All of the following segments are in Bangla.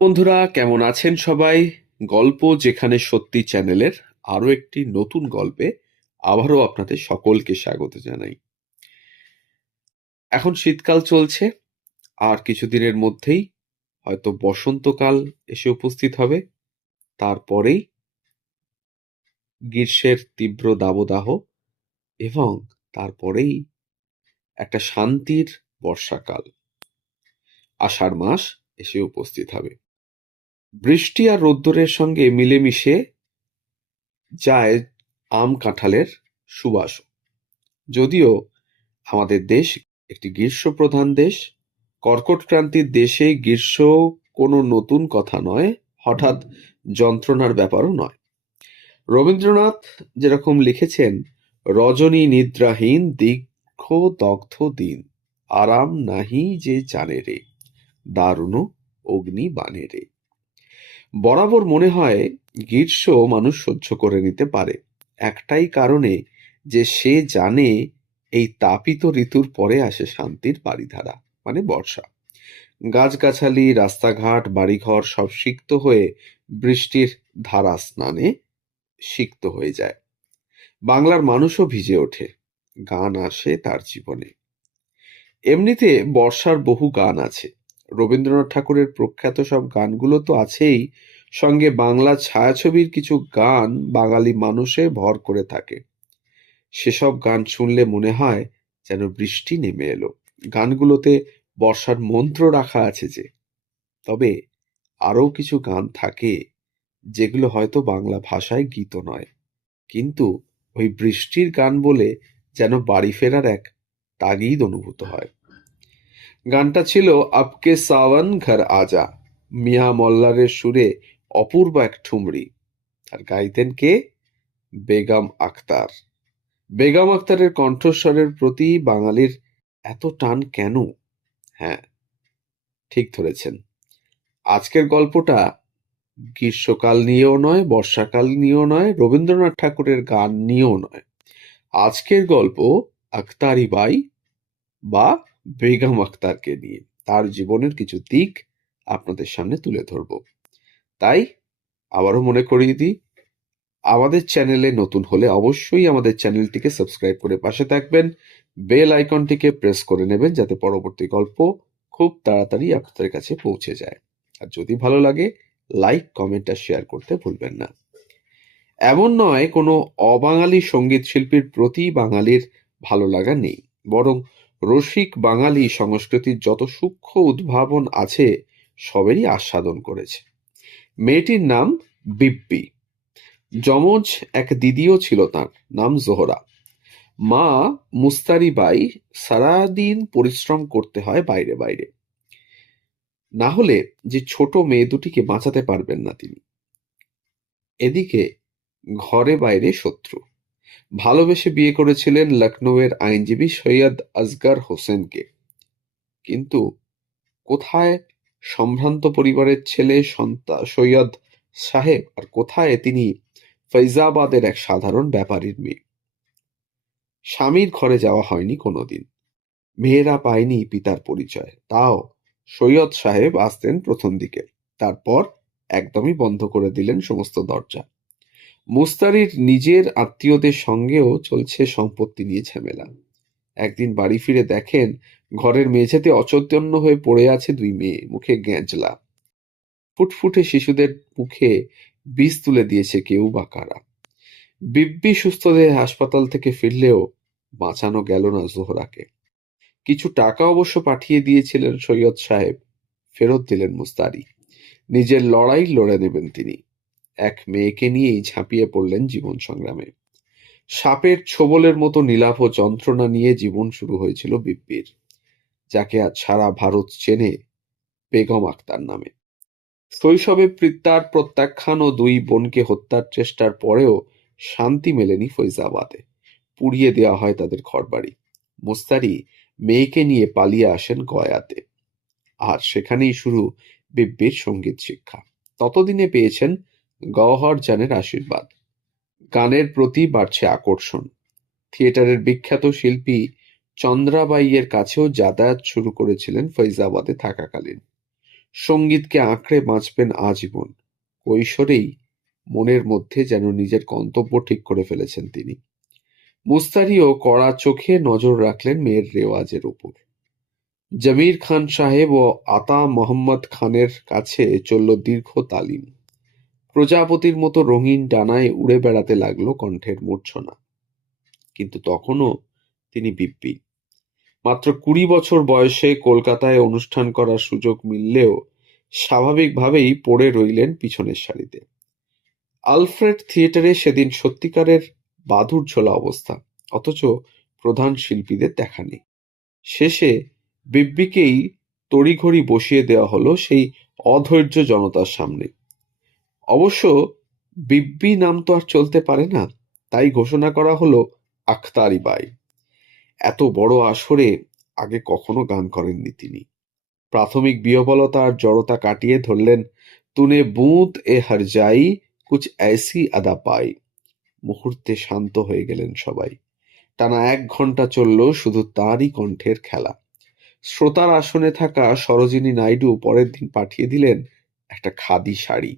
বন্ধুরা, কেমন আছেন সবাই? গল্প যেখানে সত্যি চ্যানেলের আরো একটি নতুন গল্পে আবারও আপনাদের সকলকে স্বাগত জানাই। এখন শীতকাল চলছে, আর কিছুদিনের মধ্যেই হয়তো বসন্তকাল এসে উপস্থিত হবে। তারপরেই গ্রীষ্মের তীব্র দাবদাহ, এবং তারপরেই একটা শান্তির বর্ষাকাল, আষাঢ় মাস এসে উপস্থিত হবে। বৃষ্টি আর রোদ্দুরের সঙ্গে মিলেমিশে যায় আম কাঁঠালের সুবাস। যদিও আমাদের দেশ একটি গ্রীষ্মপ্রধান দেশ, কর্কটক্রান্তির দেশে গ্রীষ্ম কোনো নতুন কথা নয়, হঠাৎ যন্ত্রণার ব্যাপারও নয়। রবীন্দ্রনাথ যেরকম লিখেছেন, রজনী নিদ্রাহীন দীর্ঘ দগ্ধ দিন, আরাম নাহি যে জানে রে, দারুণ অগ্নি বানে রে। বরাবর মনে হয় গ্রীষ্ম মানুষ সহ্য করে নিতে পারে, একটাই কারণে, যে সে জানে এই তাপিত ঋতুর পরে আসে শান্তির বারিধারা, মানে বর্ষা। গাছগাছালি, রাস্তাঘাট, বাড়িঘর সব সিক্ত হয়ে বৃষ্টির ধারা স্নানে সিক্ত হয়ে যায়। বাংলার মানুষও ভিজে ওঠে, গান আসে তার জীবনে। এমনিতে বর্ষার বহু গান আছে, রবীন্দ্রনাথ ঠাকুরের প্রখ্যাত সব গানগুলো তো আছেই, সঙ্গে বাংলা ছায়াছবির কিছু গান বাঙালি মানুষে ভর করে থাকে। সেসব গান শুনলে মনে হয় যেন বৃষ্টি নেমে এলো। গানগুলোতে বর্ষার মন্ত্র রাখা আছে যে। তবে আরও কিছু গান থাকে যেগুলো হয়তো বাংলা ভাষায় গীত নয়, কিন্তু ওই বৃষ্টির গান বলে যেন বাড়ি ফেরার এক তাগিদ অনুভূত হয়। গানটা ছিল আপকে সাওয়ান ঘর আজা, মিয়া মল্লারের সুরে অপূর্ব এক ঠুমরি। আর গাইতেন কে? বেগম আখতার। বেগম আখতারের কণ্ঠস্বরের প্রতি বাঙালির এত টান কেন? হ্যাঁ, ঠিক ধরেছেন। আজকের গল্পটা গ্রীষ্মকাল নিয়েও নয়, বর্ষাকাল নিয়েও নয়, রবীন্দ্রনাথ ঠাকুরের গান নিয়েও নয়। আজকের গল্প আখতারি বাই বা বেগম আখতারকে নিয়ে, তার জীবনের কিছু দিক আপনাদের সামনে তুলে ধরব। তাই আবারও মনে করিয়ে দিই, আমাদের চ্যানেলে নতুন হলে অবশ্যই আমাদের চ্যানেলটিকে সাবস্ক্রাইব করে পাশে থাকবেন, বেল আইকনটিকে প্রেস করে নেবেন যাতে পরবর্তী গল্প খুব তাড়াতাড়ি আপনাদের কাছে পৌঁছে যায়। আর যদি ভালো লাগে, লাইক, কমেন্ট আর শেয়ার করতে ভুলবেন না। এমন নয় কোনো অবাঙালি সঙ্গীত শিল্পীর প্রতি বাঙালির ভালো লাগা নেই, বরং রসিক বাঙালি সংস্কৃতির যত সূক্ষ্ম উদ্ভাবন আছে সবেরই আস্বাদন করেছে। মেয়েটির নাম বিপ্পি। যমজ এক দিদিও ছিল, তার নাম জোহরা। মা মুস্তারি বাই। সারাদিন পরিশ্রম করতে হয় বাইরে বাইরে, না হলে যে ছোট মেয়ে দুটিকে বাঁচাতে পারবেন না তিনি। এদিকে ঘরে বাইরে শত্রু। ভালোবেসে বিয়ে করেছিলেন লখনৌয়ের আইনজীবী সৈয়দ আসগর হোসেনকে, কিন্তু কোথায় সম্ভ্রান্ত পরিবারের ছেলে সৈয়দ সাহেব, আর কোথায় তিনি ফৈজাবাদের এক সাধারণ ব্যাপারীর মেয়ে। স্বামীর ঘরে যাওয়া হয়নি কোনোদিন, মেয়েরা পায়নি পিতার পরিচয়। তাও সৈয়দ সাহেব আসতেন প্রথম দিকে, তারপর একদমই বন্ধ করে দিলেন সমস্ত দরজা। মুস্তারির নিজের আত্মীয়দের সঙ্গেও চলছে সম্পত্তি নিয়ে ঝামেলা। একদিন বাড়ি ফিরে দেখেন ঘরের মেঝেতে অচৈতন্য হয়ে পড়ে আছে দুই মেয়ে, মুখে গ্যাঁজলা। ফুটফুটে শিশুদের মুখে বিষ তুলে দিয়েছে কেউ বা কারা। বিব্বি সুস্থ দেহে হাসপাতাল থেকে ফিরলেও বাঁচানো গেল না জোহরাকে। কিছু টাকা অবশ্য পাঠিয়ে দিয়েছিলেন সৈয়দ সাহেব, ফেরত দিলেন মুস্তারি। নিজের লড়াই লড়ে নেবেন তিনি। এক মেয়েকে নিয়েই ঝাঁপিয়ে পড়লেন জীবন সংগ্রামে। সাপের ছোবলের মতো নীলাভ যন্ত্রণা নিয়ে জীবন শুরু হয়েছিল বিপ্পির, যাকে আজ সারা ভারত চেনে বেগম আক্তার নামে। শৈশবে পিতার প্রত্যাখ্যান ও দুই বোনকে হত্যার চেষ্টার পরেও শান্তি মেলেনি ফৈজাবাদে। পুড়িয়ে দেওয়া হয় তাদের ঘরবাড়ি। মুস্তারি মেয়েকে নিয়ে পালিয়ে আসেন গয়াতে, আর সেখানেই শুরু বিপ্পির সঙ্গীত শিক্ষা। ততদিনে পেয়েছেন গওহর জানের আশীর্বাদ। গানের প্রতি বাড়ছে আকর্ষণ। থিয়েটারের বিখ্যাত শিল্পী চন্দ্রাবাইয়ের কাছেও যাতায়াত শুরু করেছিলেন ফৈজাবাদে থাকাকালীন। সঙ্গীতকে আঁকড়ে বাঁচবেন আজীবন। কৈশোরেই মনের মধ্যে যেন নিজের গন্তব্য ঠিক করে ফেলেছেন তিনি। মুস্তারিও কড়া চোখে নজর রাখলেন মেয়ের রেওয়াজের উপর। জমির খান সাহেব ও আতা মোহাম্মদ খানের কাছে চলল দীর্ঘ তালিম। প্রজাপতির মতো রঙিন ডানায় উড়ে বেড়াতে লাগলো কণ্ঠের মূর্ছনা। কিন্তু তখনও তিনি বিপ্পী। মাত্র ২০ বছর বয়সে কলকাতায় অনুষ্ঠান করার সুযোগ মিললেও স্বাভাবিকভাবেই পড়ে রইলেন পিছনের সারিতে। আলফ্রেড থিয়েটারে সেদিন সত্যিকারের বাদুড়-ঝোলা অবস্থা, অথচ প্রধান শিল্পীদের দেখা নেই। শেষে বিব্বিকেই তড়িঘড়ি বসিয়ে দেওয়া হলো সেই অধৈর্য জনতার সামনে। অবশ্য বিব্বি নাম তো আর চলতে পারে না, তাই ঘোষণা করা হলো আখতারি বাই। এত বড় আসরে আগে কখনো গান করেননি তিনি। প্রাথমিক বিহ্বলতা আর জড়তা কাটিয়ে ধরলেন তুনে বুঁদ এ হর যাই কুছ ऐसी আদা পাই। মুহূর্তে শান্ত হয়ে গেলেন সবাই। টানা ১ ঘন্টা চলল শুধু তাঁরই কণ্ঠের খেলা। শ্রোতার আসনে থাকা সরোজিনী নাইডু পরের দিন পাঠিয়ে দিলেন একটা খাদি শাড়ি।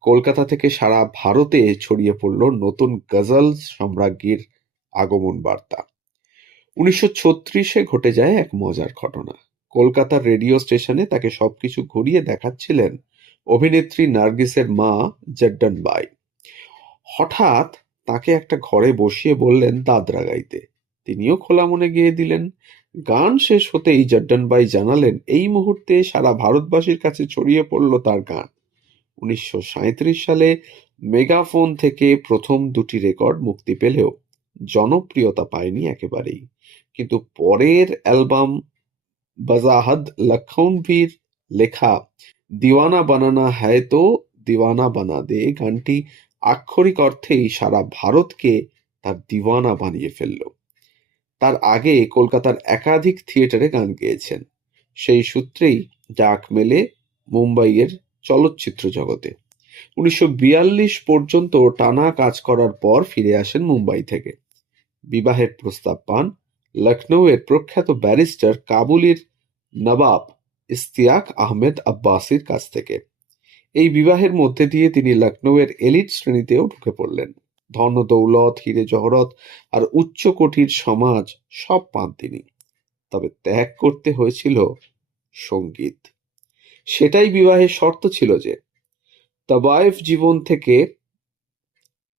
কলকাতা থেকে সারা ভারতে ছড়িয়ে পড়ল নতুন গজল সম্রাজ্ঞীর আগমন বার্তা। ১৯৩৬-এ ঘটে যায় এক মজার ঘটনা। কলকাতার রেডিও স্টেশনে তাকে সবকিছু ঘুরিয়ে দেখাচ্ছিলেন অভিনেত্রী নার্গিসের মা জড্ডন বাই। হঠাৎ তাকে একটা ঘরে বসিয়ে বললেন দাদরা গাইতে। তিনিও খোলা মনে গেয়ে দিলেন। গান শেষ হতেই জড্ডন বাই জানালেন এই মুহূর্তে সারা ভারতবাসীর কাছে ছড়িয়ে পড়ল তার গান। ১৯৩৭ সালে মেগাফোন থেকে প্রথম ২টি রেকর্ড মুক্তি পেলেও জনপ্রিয়তা পায়নি একেবারেই। কিন্তু পরের অ্যালবাম বাজাহাদ লখনভীর লেখা দিওয়ানা বানানা হ্যায় তো দিওয়ানা বানা দে গানটি আক্ষরিক অর্থেই সারা ভারতকে তার দিওয়ানা বানিয়ে ফেলল। তার আগে কলকাতার একাধিক থিয়েটারে গান গেয়েছেন। সেই সূত্রেই ডাক মেলে মুম্বাইয়ের চলচ্চিত্র জগতে। ১৯৪২ পর্যন্ত টানা কাজ করার পর ফিরে আসেন মুম্বাই থেকে। বিবাহের প্রস্তাব পান লখনৌয়ের প্রখ্যাত ব্যারিস্টার কাবুলির নবাব ইশতিয়াক আহমেদ আব্বাসির কাছ থেকে। এই বিবাহের মধ্যে দিয়ে তিনি লখনৌয়ের এলিট শ্রেণীতেও ঢুকে পড়লেন। ধন দৌলত, হিরে জহরত আর উচ্চকোটির সমাজ সব পান তিনি। তবে ত্যাগ করতে হয়েছিল সঙ্গীত। সেটাই বিবাহের শর্ত ছিল যে তবায়েফ জীবন থেকে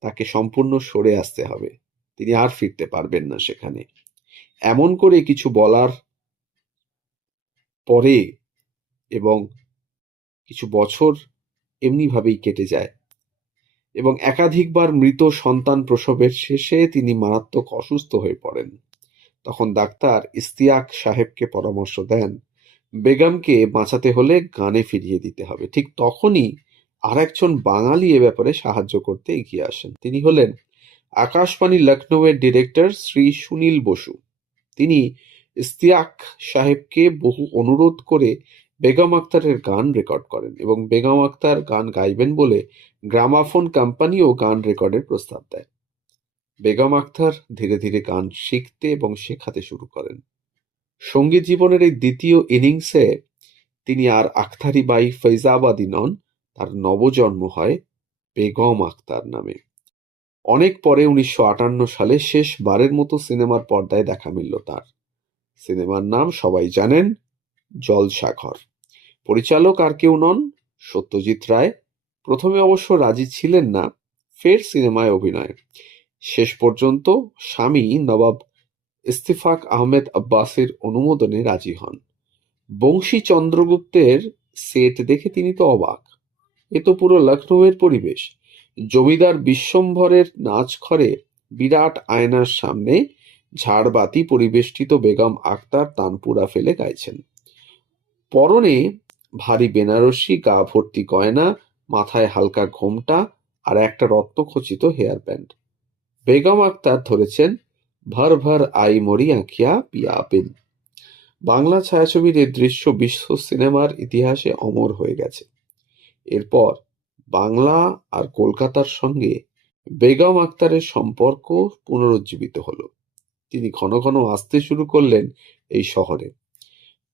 তাকে সম্পূর্ণ সরে আসতে হবে। তিনি আর ফিরতে পারবেন না সেখানে। এমন করে কিছু বলার পরে এবং কিছু বছর এমনিভাবেই কেটে যায় এবং একাধিকবার মৃত সন্তান প্রসবের শেষে তিনি মারাত্মক অসুস্থ হয়ে পড়েন। তখন ডাক্তার ইশতিয়াক সাহেবকে পরামর্শ দেন বেগমকে বাঁচাতে হলে গানে ফিরিয়ে দিতে হবে। ঠিক তখনই আরেকজন বাঙালি এ ব্যাপারে সাহায্য করতে এগিয়ে আসেন। তিনি হলেন আকাশবাণী লখনৌয়ের ডিরেক্টর শ্রী সুনীল বসু। তিনি ইশতিয়াক সাহেবকে বহু অনুরোধ করে বেগম আক্তারের গান রেকর্ড করেন এবং বেগম আক্তার গান গাইবেন বলে গ্রামাফোন কোম্পানিও গান রেকর্ডের প্রস্তাব দেয়। বেগম আক্তার ধীরে ধীরে গান শিখতে এবং শেখাতে শুরু করেন। সঙ্গীত জীবনের এই দ্বিতীয় ইনিংসে তিনি আর আখতারি বাই ফৈজাবাদী নন, তার নবজন্ম হয় বেগম আক্তার নামে। অনেক পরে ১৯৫৮ সালে শেষবারের মতো সিনেমার পর্দায় দেখা মিলল তার। সিনেমার নাম সবাই জানেন, জলসাঘর। পরিচালক আর কেউ নন, সত্যজিৎ রায়। প্রথমে অবশ্য রাজি ছিলেন না ফের সিনেমায় অভিনয়ে। শেষ পর্যন্ত স্বামী নবাব ইশতিফাক আহমেদ আব্বাসের অনুমোদনে রাজি হন। বংশী চন্দ্রগুপ্তের সেট দেখে তিনি তো অবাক। এ তো পুরো লখনৌয়ের পরিবেশ। জমিদার বিশ্বম্ভরের নাচঘরে বিরাট আয়নার সামনে ঝাড়বাতি পরিবেষ্টিত বেগম আক্তার তানপুরা ফেলে গাইছেন। পরনে ভারী বেনারসি, গা ভর্তি গয়না, মাথায় হালকা ঘোমটা আর একটা রত্নখচিত হেয়ার ব্যান্ড। বেগম আক্তার ধরেছেন ভর ভর আই মরি আঁখিয়া পিয়া বিন। বাংলা ছায়াছবির এই দৃশ্য বিশ্ব সিনেমার ইতিহাসে অমর হয়ে গেছে। এরপর বাংলা আর কলকাতার সঙ্গে বেগম আক্তারের সম্পর্ক পুনরুজ্জীবিত হলো। তিনি ঘন ঘন আসতে শুরু করলেন এই শহরে।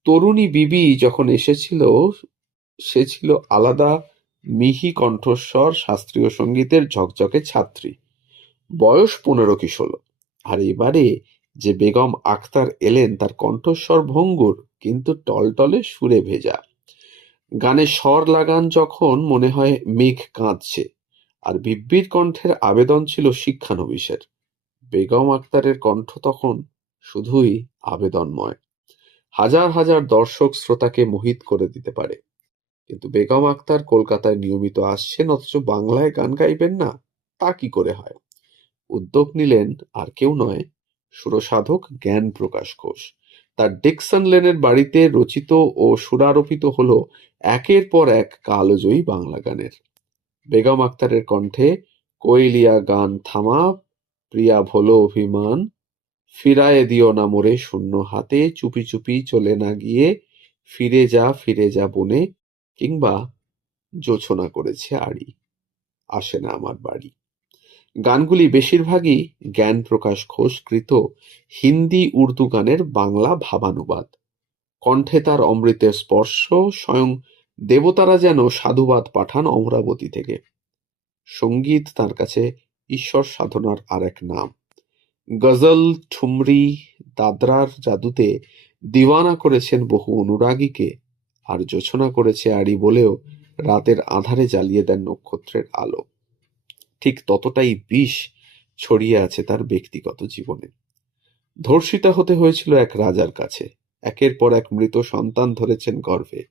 তরুণী বিবি যখন এসেছিল সে ছিল আলাদা মিহি কণ্ঠস্বর শাস্ত্রীয় সঙ্গীতের ঝকঝকে ছাত্রী। বয়স 15 কি 16। আর এবারে যে বেগম আখতার এলেন তার কণ্ঠস্বর ভঙ্গুর, কিন্তু টলটলে সুরে ভেজা। গানে স্বর লাগান যখন মনে হয় মেঘ কাঁদছে, আর বিব্বির কণ্ঠের আবেদন ছিল শিক্ষানবিশের। বেগম আখতারের কণ্ঠ তখন শুধুই আবেদনময়, হাজার হাজার দর্শক শ্রোতাকে মোহিত করে দিতে পারে। কিন্তু বেগম আখতার কলকাতায় নিয়মিত আসছেন, অথচ বাংলায় গান গাইবেন না, তা কি করে হয়? উদ্যোগ নিলেন আর কেউ নয়, সুরসাধক জ্ঞান প্রকাশ ঘোষ। তার ডিকসন লেনের বাড়িতে রচিত ও সুরারোপিত হল একের পর এক কালজয়ী বাংলা গানের। বেগম আখতারের কণ্ঠে কোয়েলিয়া গান থামা, প্রিয়া ভোলো অভিমান, ফিরায়ে দিও না মোরে শূন্য হাতে, চুপি চুপি চলে না গিয়ে, ফিরে যা বনে, কিংবা জোছনা করেছে আড়ি, আসে না আমার বাড়ি। গানগুলি বেশিরভাগই জ্ঞান প্রকাশ ঘোষ কৃত হিন্দি উর্দু গানের বাংলা ভাবানুবাদ। কণ্ঠে তার অমৃতের স্পর্শ, স্বয়ং দেবতারা যেন সাধুবাদ পাঠান অমরাবতী থেকে। সঙ্গীত তার কাছে ঈশ্বর সাধনার আর এক নাম। গজল, ঠুমরি, দাদরার জাদুতে দিওয়ানা করেছেন বহু অনুরাগীকে, আর জোছনা করেছে আড়ি বলেও রাতের আঁধারে জ্বালিয়ে দেন নক্ষত্রের আলো। ঠিক ততটাই বিষ ছড়িয়ে আছে তার ব্যক্তিগত জীবনে। ধর্ষিতা হতে হয়েছিল এক রাজার কাছে, একের পর এক মৃত সন্তান ধরেছেন গর্ভে।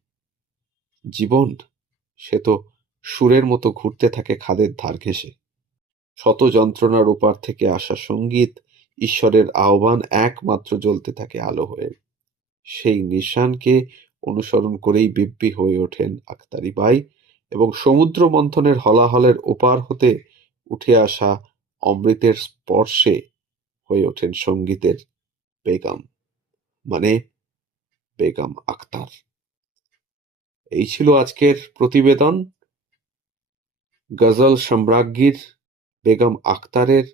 জীবন সে তো সুরের মতো ঘুরতে থাকে খাদের ধার ঘেঁষে। শত যন্ত্রণার ওপার থেকে আসা সঙ্গীত, ঈশ্বরের আহ্বান, একমাত্র জ্বলতে থাকে আলো হয়ে। সেই নিশানকে অনুসরণ করেই বিব্বি হয়ে ওঠেন আখতারি বাই, এবং সমুদ্র মন্থনের হলাহলের ওপার হতে উঠে আসা অমৃতের স্পর্শে হয়ে ওঠেন সঙ্গীতের বেগম, মানে বেগম আখতার। এই ছিল আজকের প্রতিবেদন। গজল সম্রাজ্ঞীর বেগম আখতারের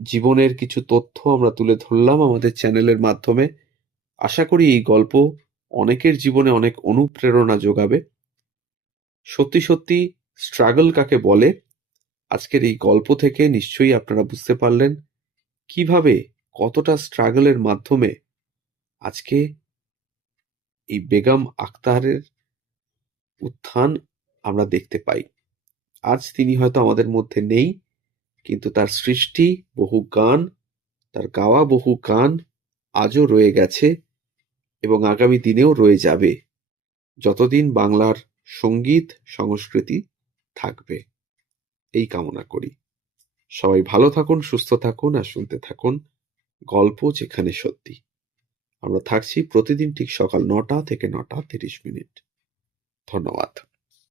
জীবনের কিছু তথ্য আমরা তুলে ধরলাম আমাদের চ্যানেলের মাধ্যমে। আশা করি এই গল্প অনেকের জীবনে অনেক অনুপ্রেরণা যোগাবে। সত্যি সত্যি স্ট্রাগল কাকে বলে, আজকের এই গল্প থেকে নিশ্চয়ই আপনারা বুঝতে পারলেন কিভাবে, কতটা স্ট্রাগলের মাধ্যমে আজকে এই বেগম আখতারের উত্থান আমরা দেখতে পাই। আজ তিনি হয়তো আমাদের মধ্যে নেই, কিন্তু তার সৃষ্টি বহু গান, তার গাওয়া বহু গান আজও রয়ে গেছে এবং আগামী দিনেও রয়ে যাবে, যতদিন বাংলার সঙ্গীত সংস্কৃতি থাকবে। এই কামনা করি। সবাই ভালো থাকুন, সুস্থ থাকুন, আর শুনতে থাকুন গল্প যেখানে সত্যি। আমরা থাকছি প্রতিদিন ঠিক সকাল 9টা থেকে 9টা 30 মিনিট। ধন্যবাদ।